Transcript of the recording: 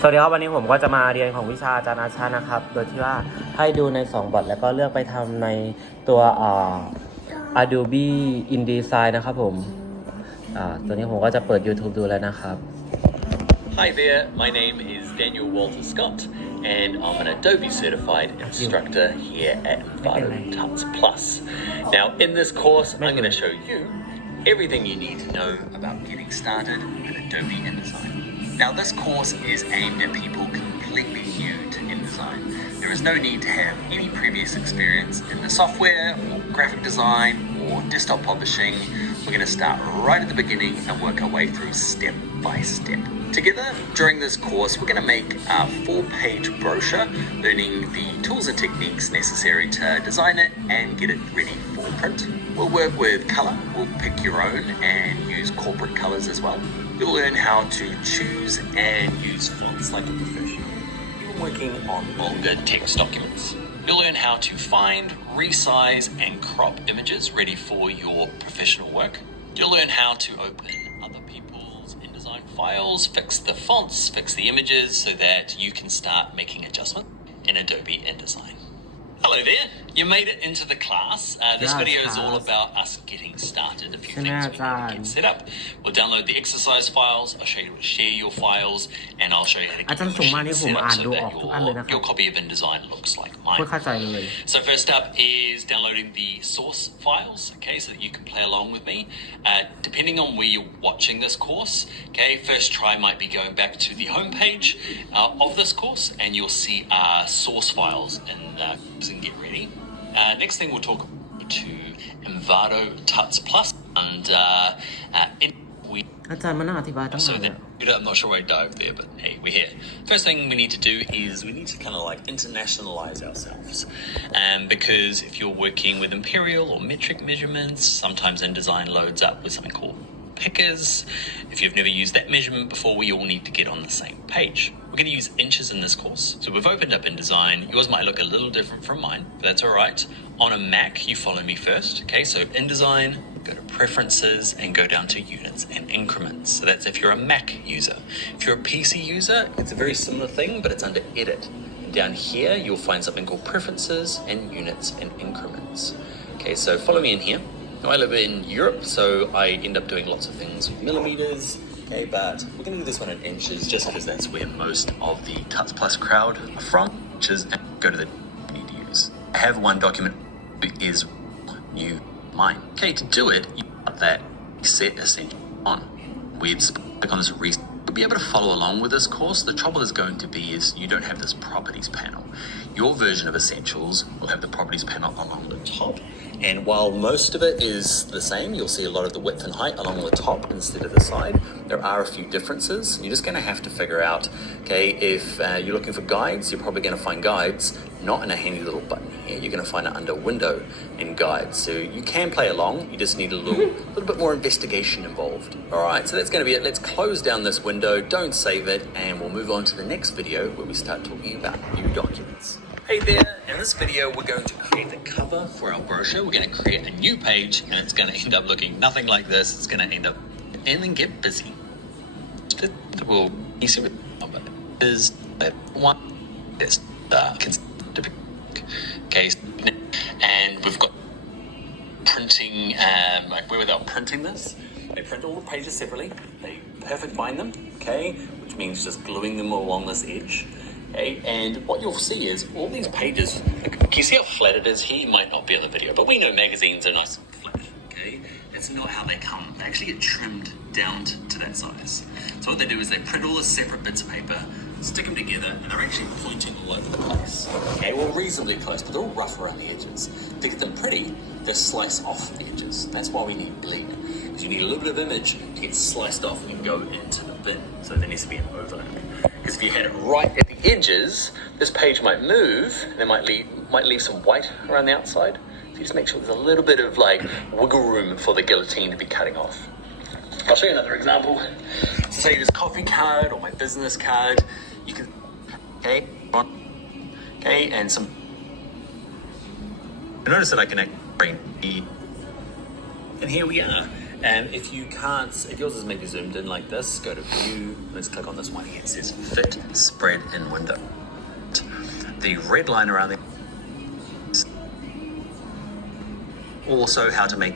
สวัสดีครับวันนี้ผมก็จะมาเรียนของวิชาอาจารย์อาชานะครับโดยที่ว่าให้ดูใน2บทแล้วก็เลือกไปทำในตัวAdobe InDesign นะครับผมตัวนี้ผมก็จะเปิด YouTube ดูแล้วนะครับ Hi there, my name is Daniel Walter Scott and I'm an Adobe certified instructor here at Envato Tuts Plus. Now in this course I'm going to show you everything you need to know about getting started with Adobe InDesign. Now this course is aimed at people completely new to InDesign. There is no need to have any previous experience in the software or graphic design or desktop publishing. We're going to start right at the beginning and work our way through step by step. Together, during this course, we're going to make a 4-page brochure learning the tools and techniques necessary to design it and get it ready for print. We'll work with color, we'll pick your own and use corporate colors as well. You'll learn how to choose and use fonts like a professional. Even working on longer text documents. You'll learn how to find, resize and crop images ready for your professional work. You'll learn how to open other people's InDesign files, fix the fonts, fix the images so that you can start making adjustments in Adobe InDesign. Hello there, you made it into the class. This video is all about us getting started. A few things we need to get set up. We'll download the exercise files, I'll show you how to share your files, and I'll show you how to get your set up so that your copy of InDesign looks like mine. So first up is downloading the source files, okay, so that you can play along with me. Depending on where you're watching this course, okay, first try might be going back to the home page of this course, and you'll see source files and get ready. Next thing we'll talk to Envato Tuts Plus and so that I'm not sure where I dive there, but hey, we're here. First thing we need to do is we need to kind of like internationalize ourselves, because if you're working with imperial or metric measurements, sometimes InDesign loads up with something called pickers. If you've never used that measurement before, we all need to get on the same page. We're going to use inches in this course. So we've opened up InDesign. Yours might look a little different from mine, but that's all right. On a Mac, you follow me first. Okay, so InDesign, go to preferences and go down to units and increments. So that's if you're a Mac user. If you're a PC user, it's a very similar thing, but it's under edit. And down here, you'll find something called preferences and units and increments. Okay, so follow me in here. Now I live in Europe, so I end up doing lots of things with millimeters, okay, but we're going to do this one in inches just because that's where most of the Tuts Plus crowd are from, inches, and go to the need to use. I have one document that is new mine. Okay, to do it, you put that set essentially on. We'd click on this reset. You'll be able to follow along with this course. The trouble is going to be is you don't have this properties panel. Your version of Essentials will have the properties panel along the top. And while most of it is the same, you'll see a lot of the width and height along the top instead of the side. There are a few differences. You're just going to have to figure out, okay, if you're looking for guides, you're probably going to find guides not in a handy little button here. You're going to find it under window and guides. So you can play along. You just need a little bit more investigation involved. All right, so that's going to be it. Let's close down this window. Don't save it. And we'll move on to the next video where we start talking about new documents. Hey there, in this video we're going to create the cover for our brochure. We're going to create a new page and it's going to end up looking nothing like this. It's going to end up and then get busy. Well, you see what is that one is okay, and we've got printing, like where without printing this, they print all the pages separately, they perfect bind them, okay, which means just gluing them along this edge. Okay, and what you'll see is all these pages, can you see how flat it is here? You might not be on the video, but we know magazines are nice and flat, okay? That's not how they come. They actually get trimmed down to that size. So what they do is they print all the separate bits of paper, stick them together, and they're actually pointing all over the place. Okay, well reasonably close, but they're all rough around the edges. To get them pretty, they slice off the edges. That's why we need bleed, because you need a little bit of image to get sliced off and go into the bin. So there needs to be an overlap. Because if you had it right at the edges, this page might move, and it might leave some white around the outside. So you just make sure there's a little bit of like wiggle room for the guillotine to be cutting off. I'll show you another example. So say this coffee card or my business card, you can, okay, and some. Notice that I can bring the, and here we are. And if you can't, if yours is maybe zoomed in like this, go to view, let's click on this one here. It says fit, spread, and window. The red line around there, also how to make